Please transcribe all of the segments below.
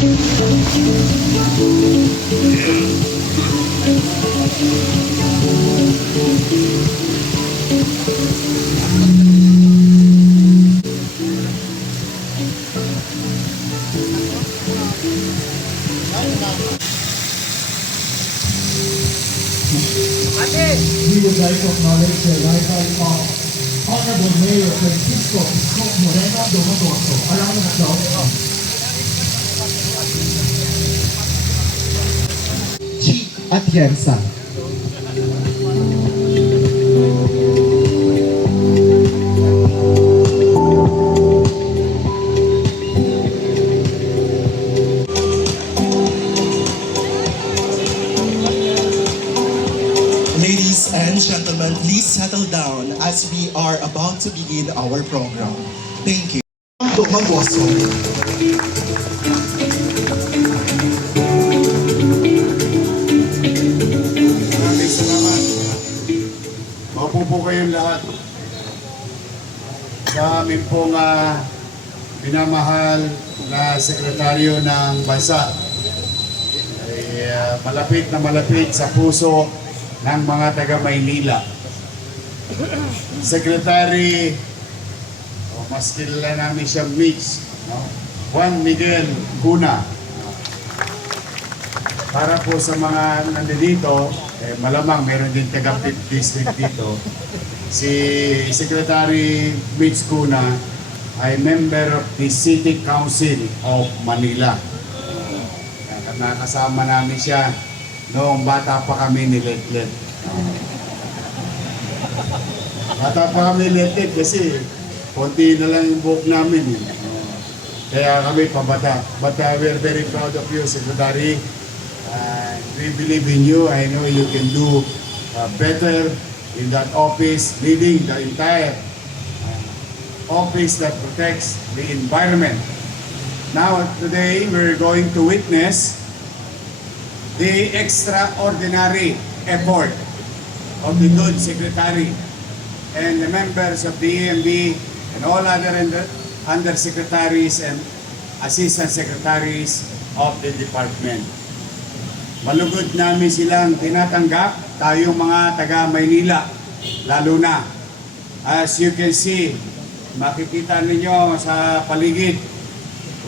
We would like to acknowledge the arrival of Honorable Mayor Francisco Pisco Moreno Domagoso. Alam mo na ito? Chi Atienza. Ladies and gentlemen, please settle down as we are about to begin our program. Thank you. Domagoso. Maraming salamat. Maupo po kayong lahat. Sa amin pong minamahal na sekretaryo ng bansa ay malapit na malapit sa puso ng mga taga Maynila. Secretary, mas kilala namin siya Mitch, no? Juan Miguel Cuna. Para po sa mga nandito, malamang meron din taga 5th District dito. Si Secretary Mitch Cuna ay member of the City Council of Manila. Nakasama namin siya noong bata pa kami ni Letlet. Bata pa kami ni Letlet kasi konti na lang yung buhok namin. Kaya kami pabata. But we're very proud of you, Secretary. We believe in you. I know you can do better in that office, leading the entire office that protects the environment. Now, today, we're going to witness the extraordinary effort of the good secretary and the members of the EMB and all other undersecretaries and assistant secretaries of the department. Malugod namin silang tinatanggap, tayong mga taga Maynila, lalo na. As you can see, makikita ninyo sa paligid,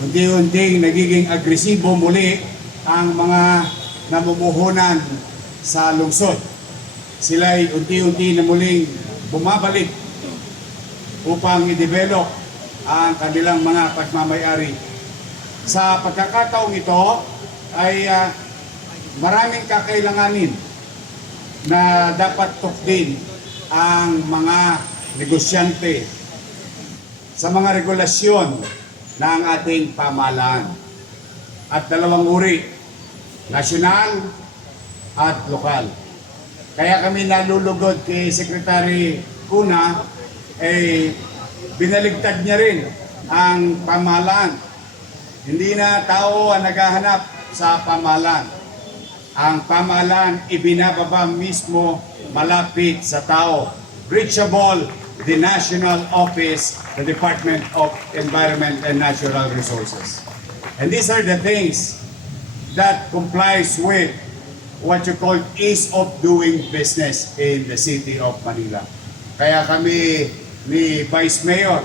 unti-unting nagiging agresibo muli ang mga namumuhunan sa lungsod. Sila'y unti-unti na muling bumabalik upang i-develop ang kanilang mga pagmamayari. Sa pagkakataong ito ay maraming kakailanganin na dapat tukdin ang mga negosyante sa mga regulasyon ng ating pamahalaan. At dalawang uri, nasyonal at lokal. Kaya kami nalulugod kay Secretary Cuna, binaligtad niya rin ang pamahalaan. Hindi na tao ang naghahanap sa pamahalaan. Ang pamahalaan ibinababa mismo malapit sa tao. Reachable, the national office, the Department of Environment and Natural Resources. And these are the things that complies with what you call ease of doing business in the city of Manila. Kaya kami ni Vice Mayor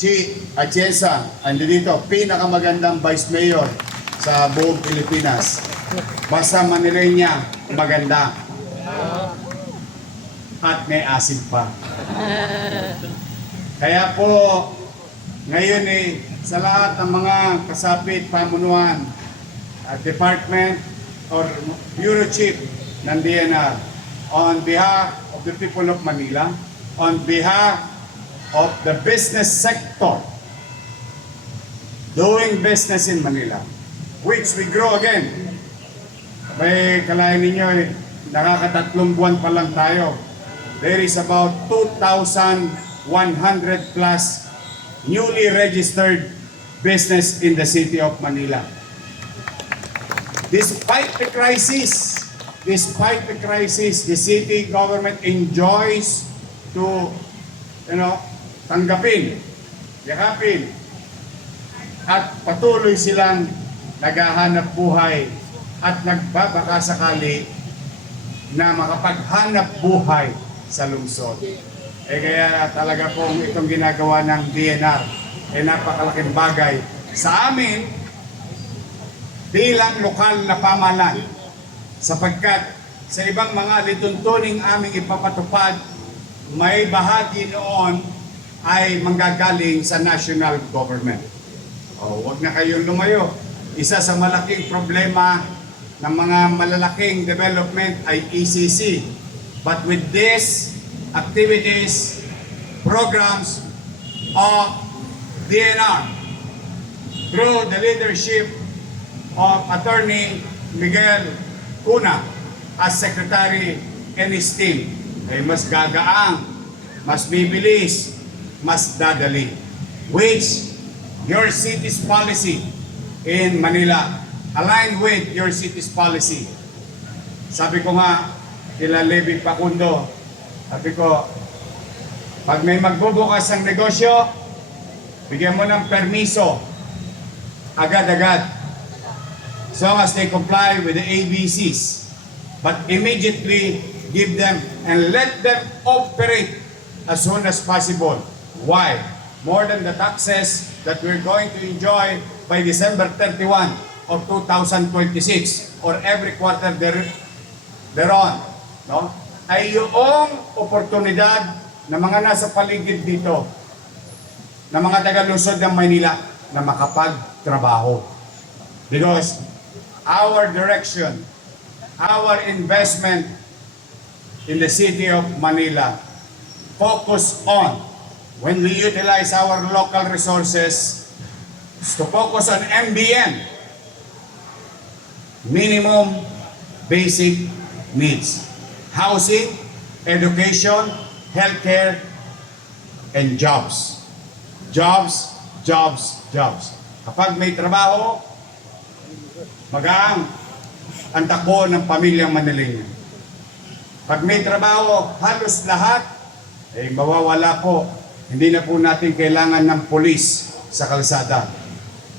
Chi Atienza, ando dito, pinakamagandang Vice Mayor sa buong Pilipinas. Basta Manileña, maganda. At may asin pa. Kaya po, ngayon sa lahat ng mga kasapit pamunuan, department or bureau chief ng DNR, on behalf of the people of Manila, on behalf of the business sector doing business in Manila, which we grow again. May kalahin ninyo, nakakatatlong buwan pa lang tayo. There is about 2,100 plus newly registered business in the city of Manila. Despite the crisis, the city government enjoys to, tanggapin, yakapin at patuloy silang naghahanap buhay at nagbabaka sakali na makapaghanap buhay sa lungsod. Kaya talaga pong itong ginagawa ng DNR ay napakalaking bagay sa amin bilang lokal na pamahalaan, sapagkat sa ibang mga lituntuning aming ipapatupad, may bahagi noon ay manggagaling sa national government. Huwag na kayong lumayo. Isa sa malaking problema ng mga malalaking development ay ECC. But with these activities, programs of DNR, through the leadership of Attorney Miguel Cuna as Secretary and his team, ay mas gagaang, mas bibilis, mas dadali. Which your city's policy in Manila aligned with your city's policy. Sabi ko nga kila Levi Pacundo, sabi ko, pag may magbubukas ng negosyo, bigyan mo ng permiso agad-agad, so as they comply with the ABCs, but immediately give them and let them operate as soon as possible. Why? More than the taxes that we're going to enjoy by December 31 of 2026 or every quarter thereon, no? Ay yung oportunidad na mga nasa paligid dito, na mga taga-lungsod ng Maynila na makapagtrabaho. Because our direction, our investment in the city of Manila focus on, when we utilize our local resources, is to focus on MBN, minimum basic needs, housing, education, healthcare, and jobs. Jobs, jobs, jobs. Kapag may trabaho, magaang ang takbo ng pamilyang Manileño. Pag may trabaho, halos lahat ay mawawala po. Hindi na po natin kailangan ng pulis sa kalsada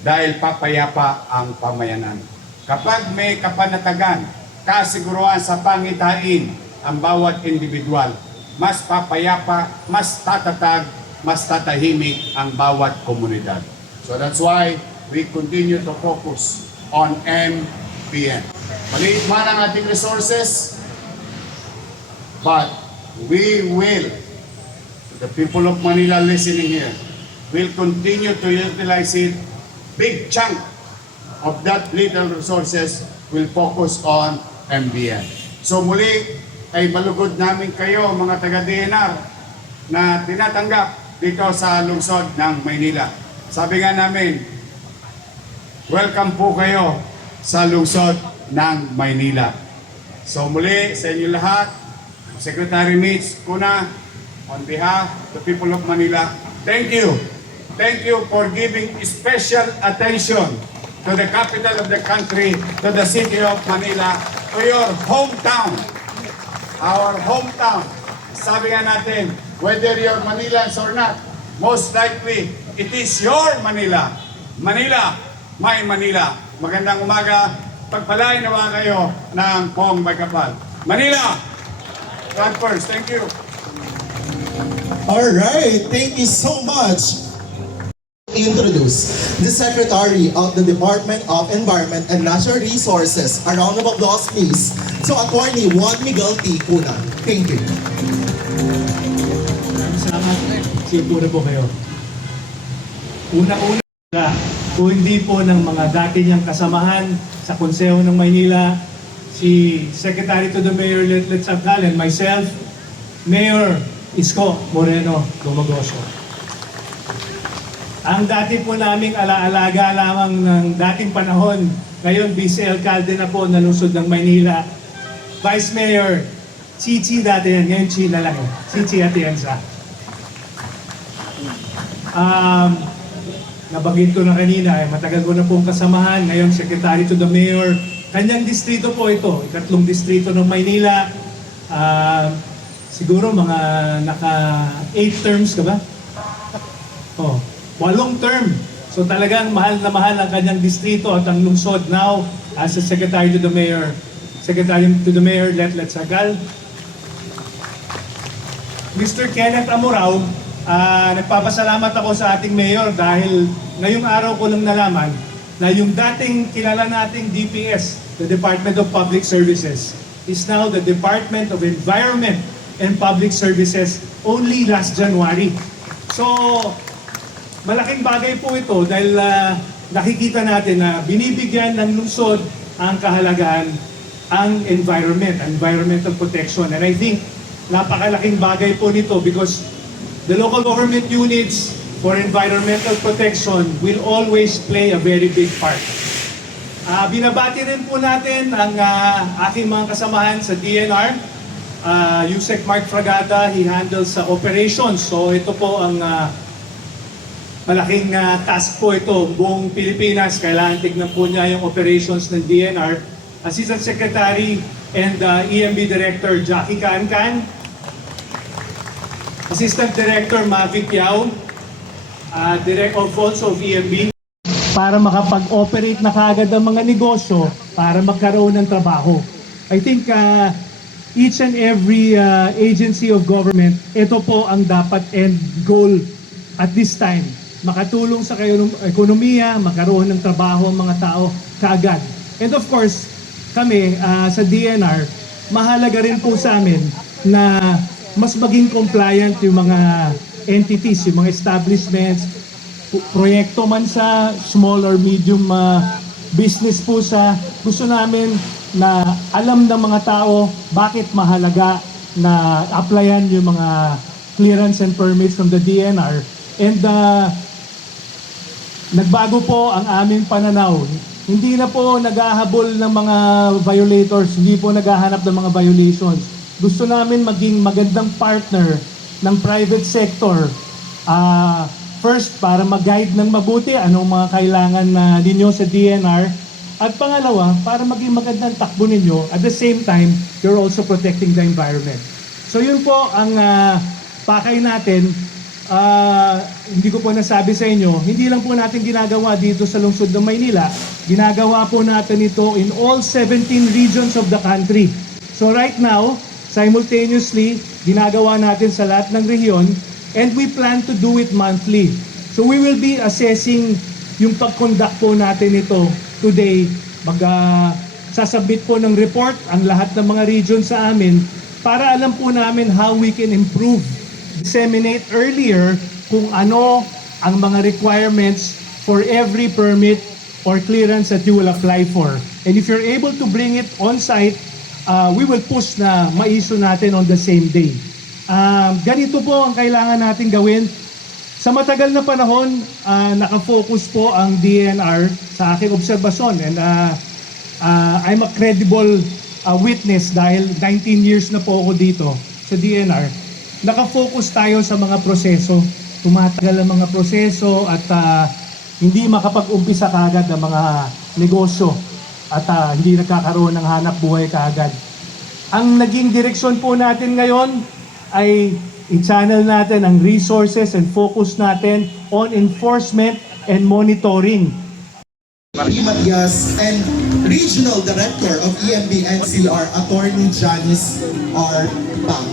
dahil papayapa ang pamayanan. Kapag may kapanatagan, kasiguruhan sa pangitain ang bawat individual, mas papayapa, mas tatatag, mas tatahimik ang bawat komunidad. So that's why we continue to focus on MPN. Maliit man ang ating resources, but we will, the people of Manila listening here, will continue to utilize it. Big chunk of that little resources will focus on MBN. So muli ay malugod namin kayo mga taga-DNR na tinatanggap dito sa lungsod ng Maynila. Sabi nga namin, welcome po kayo sa lungsod ng Maynila. So muli sa inyo lahat, Secretary Mitch Cuna, on behalf of the people of Manila, thank you. Thank you for giving special attention to the capital of the country, to the city of Manila, to your hometown. Our hometown. Sabi nga natin, whether you're Manilans or not, most likely, it is your Manila. Manila, my Manila. Magandang umaga. Pagpalain naman kayo ng Pong Magkapal. Manila! God first. Thank you. All right, thank you so much. Introduce the Secretary of the Department of Environment and Natural Resources. A round of applause, please, to Attorney Juan Miguel T. Cuna. Thank you. Salamat. Siguro po kayo. Una-una na, kung hindi po ng mga dati niyang kasamahan sa Konseho ng Maynila, si Secretary to the Mayor Letlet Sabgal and myself, Mayor Isko Moreno Dumagoso. Ang dati po naming alaalaga lamang ng dating panahon, ngayon Vice Alcalde na po ng lungsod ng Maynila, Vice Mayor Chichi dati yan, ngayon Chi na lang, Chichi Atienza. Nabanggit ko na kanina, matagal ko na pong kasamahan, ngayon Secretary to the Mayor. Kanyang distrito po ito, ikatlong distrito ng Maynila. Siguro mga naka 8 terms ka ba? 8 term So talagang mahal na mahal ang kanyang distrito at ang lungsod now as a Secretary to the Mayor, Letlet Sagal. Mr. Kenneth Amurao, nagpapasalamat ako sa ating mayor dahil ngayong araw ko lang nalaman na yung dating kilala nating DPS, the Department of Public Services, is now the Department of Environment and Public Services only last January. So, malaking bagay po ito dahil nakikita natin na binibigyan ng lungsod ang kahalagahan ang environmental protection. And I think napakalaking bagay po nito because the local government units for environmental protection will always play a very big part. Binabati rin po natin ang aking mga kasamahan sa DNR. Yusek Mark Fragata, he handles sa operations. So ito po ang malaking task po ito. Buong Pilipinas, kailangan tignan po niya yung operations ng DNR. Assistant Secretary and EMB Director Jackie Cancan. Assistant Director Mavic Yao. Director also of EMB. Para makapag-operate na kaagad ang mga negosyo para magkaroon ng trabaho. I think each and every agency of government, ito po ang dapat end goal at this time. Makatulong sa ekonomiya, magkaroon ng trabaho ang mga tao kaagad. And of course, kami sa DNR, mahalaga rin po sa amin na mas maging compliant yung mga entities, yung mga establishments, proyekto man sa small or medium business po sa gusto namin na alam ng mga tao bakit mahalaga na applyan yung mga clearance and permits from the DNR. And nagbago po ang aming pananaw. Hindi na po naghahabol ng mga violators, hindi po naghahanap ng mga violations. Gusto namin maging magandang partner ng private sector. First, para mag-guide ng mabuti anong mga kailangan ninyo sa DNR. At pangalawa, para maging magandang takbo ninyo. At the same time, you're also protecting the environment. So yun po ang pakay natin. Hindi ko po nasabi sa inyo, hindi lang po natin ginagawa dito sa lungsod ng Maynila. Ginagawa po natin ito in all 17 regions of the country. So right now, simultaneously, ginagawa natin sa lahat ng rehiyon. And we plan to do it monthly. So we will be assessing yung pag-conduct po natin ito today. Sasabit po ng report ang lahat ng mga region sa amin para alam po namin how we can improve, disseminate earlier kung ano ang mga requirements for every permit or clearance that you will apply for. And if you're able to bring it on site, we will push na ma-issue natin on the same day. Ganito po ang kailangan natin gawin. Sa matagal na panahon, nakafocus po ang DNR sa aking obserbasyon. And I'm a credible witness dahil 19 years na po ako dito sa DNR. Nakafocus tayo sa mga proseso. Tumatagal ang mga proseso at hindi makapag-umpisa kaagad ang mga negosyo at hindi nagkakaroon ng hanap buhay kaagad. Ang naging direksyon po natin ngayon ay i-channel natin ang resources and focus natin on enforcement and monitoring. Matias and Regional Director of EMB NCR, Attorney Janice R. Bang.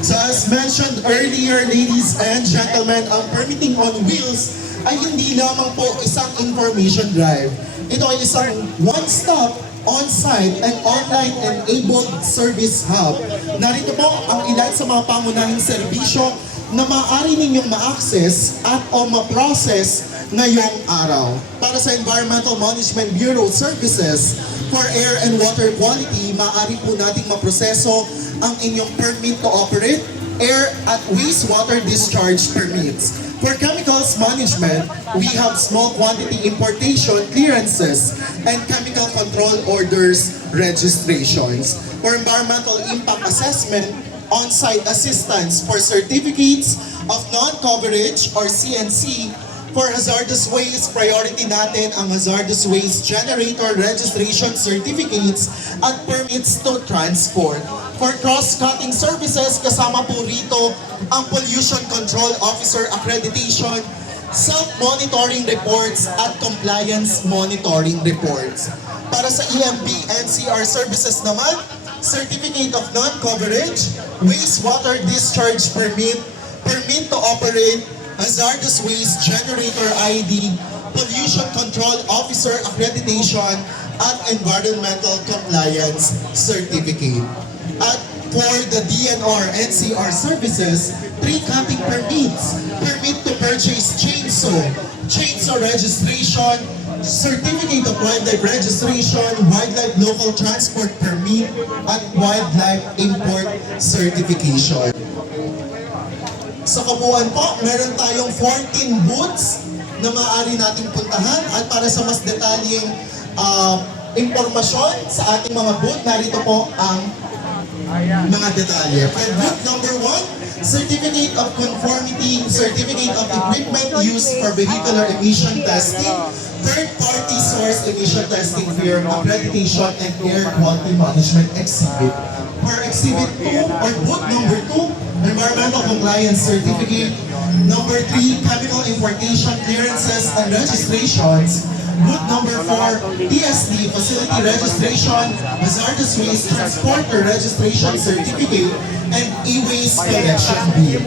So as mentioned earlier, ladies and gentlemen, ang permitting on wheels ay hindi lamang po isang information drive. Ito ay isang one-stop on-site and online-enabled service hub. Narito po ang ilan sa mga pangunahing serbisyo na maaari ninyong ma-access at o ma-process ngayong araw. Para sa Environmental Management Bureau Services, for air and water quality, maaari po nating maproseso ang inyong permit to operate, air at wastewater discharge permits. For chemicals management, we have small quantity importation clearances and chemical control orders registrations. For environmental impact assessment, on-site assistance for certificates of non-coverage or CNC, For hazardous waste, priority natin ang hazardous waste generator registration certificates at permits to transport. For cross-cutting services, kasama po rito ang Pollution Control Officer Accreditation, self-monitoring reports at compliance monitoring reports. Para sa EMB NCR services naman, Certificate of Non-Coverage, Wastewater Discharge Permit, Permit to Operate, Hazardous Waste Generator ID, Pollution Control Officer Accreditation, at Environmental Compliance Certificate. At for the DNR NCR services, tree cutting permits, permit to purchase chainsaw, chainsaw registration, certificate of wildlife registration, wildlife local transport permit, at wildlife import certification. Sa kabuuan po, meron tayong 14 booths na maaari nating puntahan at para sa mas detalyeng impormasyon sa ating mga booth, narito po ang mga detalye. For booth number 1, Certificate of Conformity, Certificate of Equipment Used for Vehicular Emission Testing, Third-Party Source Emission Testing Firm Accreditation, and Air Quality Management Exhibit. For Exhibit 2, or booth number 2, Environmental Compliance Certificate. Number 3, Chemical Importation Clearances and Registrations. Booth number 4, TSD Facility Registration, Hazardous Waste Transporter Registration Certificate, and E-Waste Collection Bill.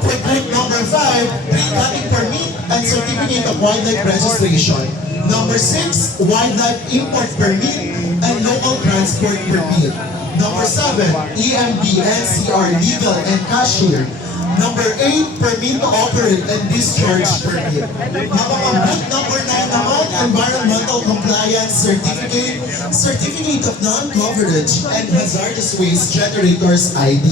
For booth number 5, Tree Cutting Permit and Certificate of Wildlife Registration. Number 6, Wildlife Import Permit and Local Transport Permit. Number 7, EMB NCR Legal and Cashier. Number 8, Permit to Operate and Discharge Permit. Habang ang booth number 9 naman, Environmental Compliance Certificate, Certificate of Non-Coverage, and Hazardous Waste Generators ID.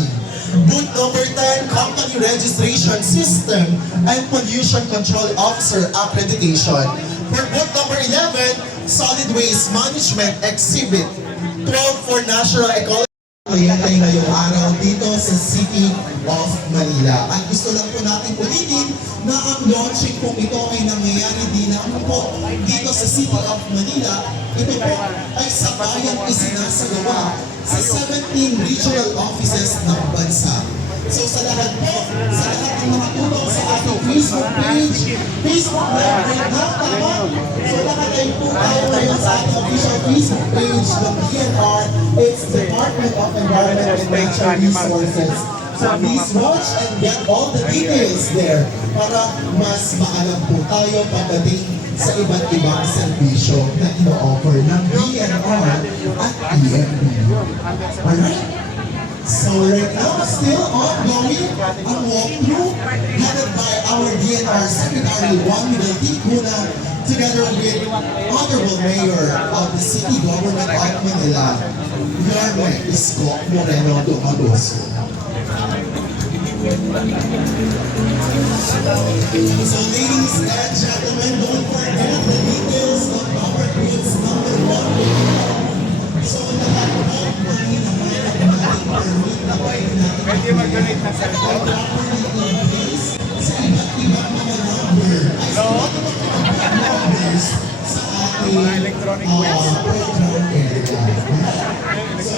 Booth number 10, Company Registration System and Pollution Control Officer Accreditation. For booth number 11, Solid Waste Management Exhibit. 12 for National Ecology. Ayan tayo ngayong araw dito sa City of Manila. At gusto lang po natin ulitin na ang launching po ito ay nangyayari din naman po dito sa City of Manila. Ito po ay sabayang isinasagawa sa 17 regional offices ng bansa. So sa lahat po, sa lahat ng mga tulong sa ating Facebook page, Facebook live right now, tama? So lahat ay po tayo ngayon sa ating official Facebook page ng DNR. It's Department of Environment and Natural Resources. So please watch and get all the details there para mas maalam po tayo pagdating sa iba't ibang serbisyo na ino-offer ng DNR at EMB. Alright? So right now, still ongoing ang walkthrough headed by our DNR Secretary Juan Miguel T. Cuna together with Honorable Mayor of the City Government of Manila, Yorme Isko Moreno Dumagoso. So ladies and gentlemen, don't forget the details of our booths number 1. So lahat po ng hinahanap natin permit na Pwede mag-donate ng cellphone. sa iba't ibang mga number ay sa iba't ibang numbers sa ating Electronic waste. program area. So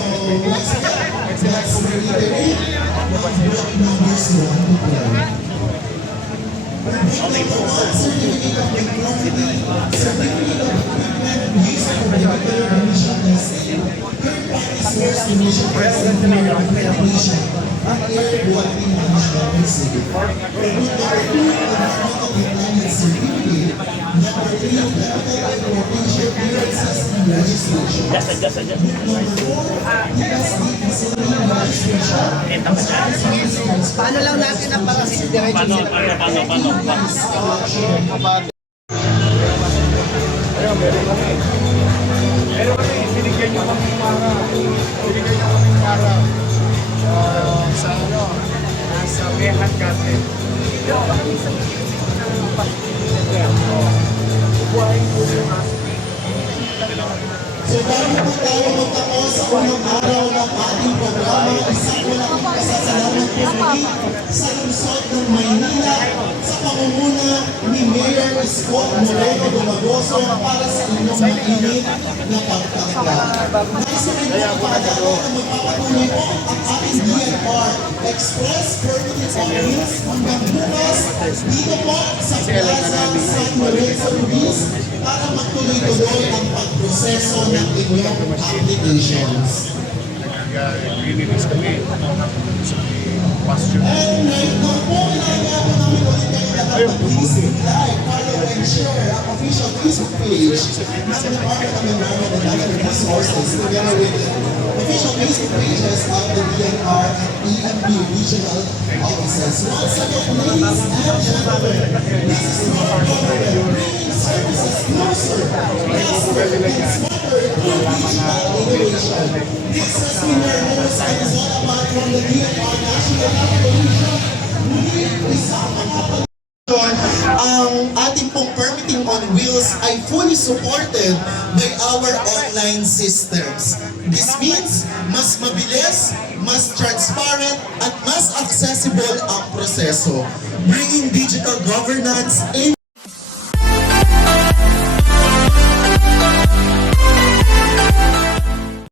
let's reiterate block numbers 1 to 12. Number 1, Certificate of Conformity, Certificate of Equipment used for vehicular emission testing, third-party source emission testing and accreditation, and air quality management exhibit. Number 2, Environmental Compliance Certificate. Number 3, Chemical Importation Clearances and Registration. Number 4, TSD Facility Registration. Paano lang natin ang diretso? Pero kami, binigyan nyo kami para. Binigyan nyo kami para. Sa ano? Nasa Mehan Garden. So bago po tayo magtapos sa unang araw ng ating programa, isang malaking pasasalamat po muli sa lungsod ng Maynila sa pangunguna ni Mayor Mayor Scott Moreno Dumagoso para sa inyong mainit na pagtakda. Nais na rin po pagkakataon na magpapatuloy po ang ating DNR Express Permitting Office hanggang bukas dito po sa Plaza San Lorenzo Ruiz para magtuloy-tuloy ang pagproseso ng inyong applications. And right now po, inagawa namin ulit kayo lahat ng please like, follow and share ang official Facebook page ng Department of Environment and Natural Resources together with the official Facebook pages of the DNR and EMB regional offices. Once again, ladies and gentlemen, this is your government bringing services closer, faster, and smarter through digital innovation. This has been your host, Arizona Amat from the DNR National Capital Region. Muli, isang mga ang ating pong permitting on wheels ay fully supported by our online systems. This means mas mabilis, mas transparent, at mas accessible ang proseso, bringing digital governance in